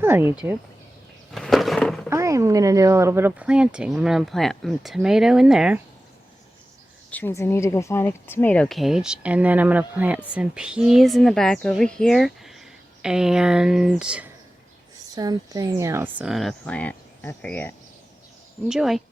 Hello YouTube. I am going to do a little bit of planting. I'm going to plant a tomato in there, which means I need to go find a tomato cage. And then I'm going to plant some peas in the back over here and something else I'm going to plant. I forget. Enjoy.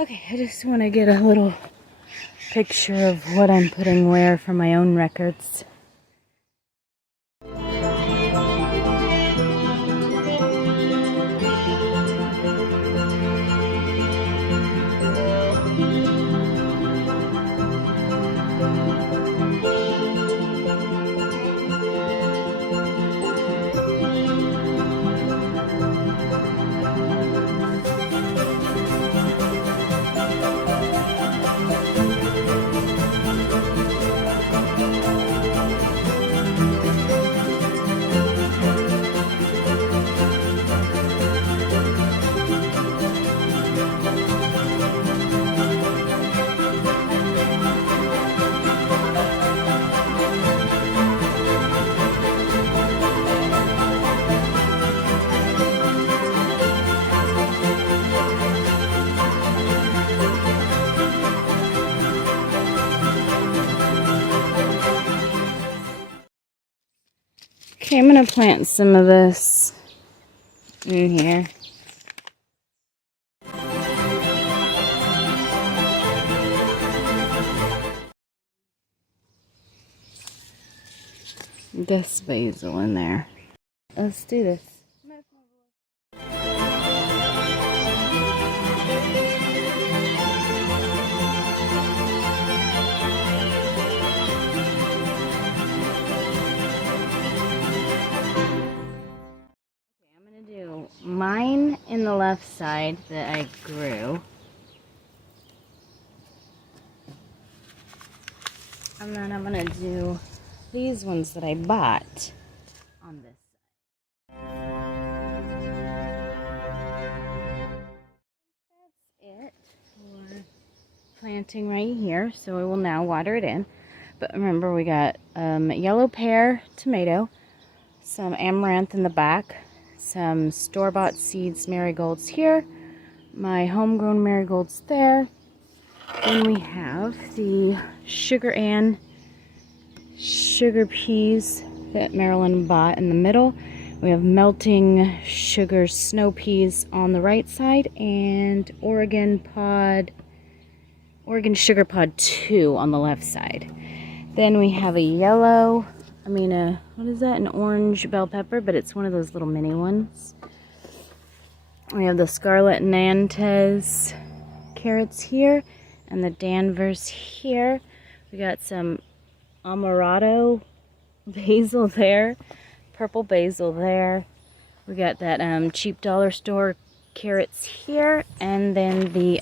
Okay, I just want to get a little picture of what I'm putting where for my own records. Okay, I'm going to plant some of this in here. This basil in there. Let's do this. Mine in the left side that I grew. And then I'm going to do these ones that I bought on this side. That's it for planting right here. So I will now water it in. But remember, we got yellow pear tomato, some amaranth in the back, some store-bought seeds marigolds here, my homegrown marigolds there. Then we have the sugar peas that Marilyn bought in the middle. We have melting sugar snow peas on the right side and Oregon sugar pod 2 on the left side. Then we have a yellow, what is that? An orange bell pepper, but it's one of those little mini ones. We have the Scarlet Nantes carrots here and the Danvers here. We got some Amaretto basil there, purple basil there. We got that cheap dollar store carrots here, and then the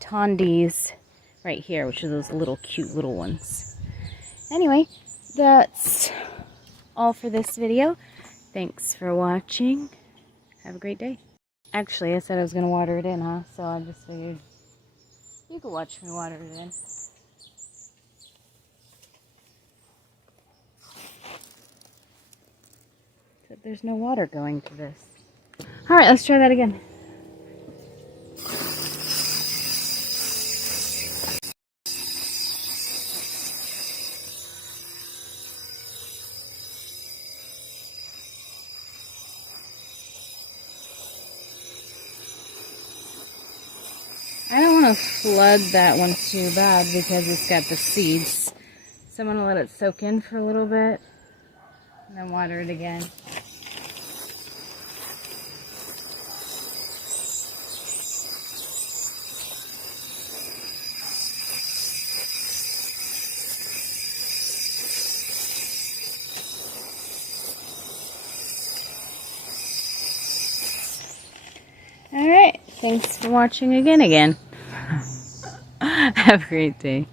Tondies right here, which are those little cute little ones. Anyway, that's all for this video. Thanks for watching. Have a great day. Actually, I said I was going to water it in, huh? So I just figured you could watch me water it in. but there's no water going to this. All right, let's try that again. I don't want to flood that one too bad because it's got the seeds. So I'm going to let it soak in for a little bit and then water it again. Alright, thanks for watching again. Have a great day.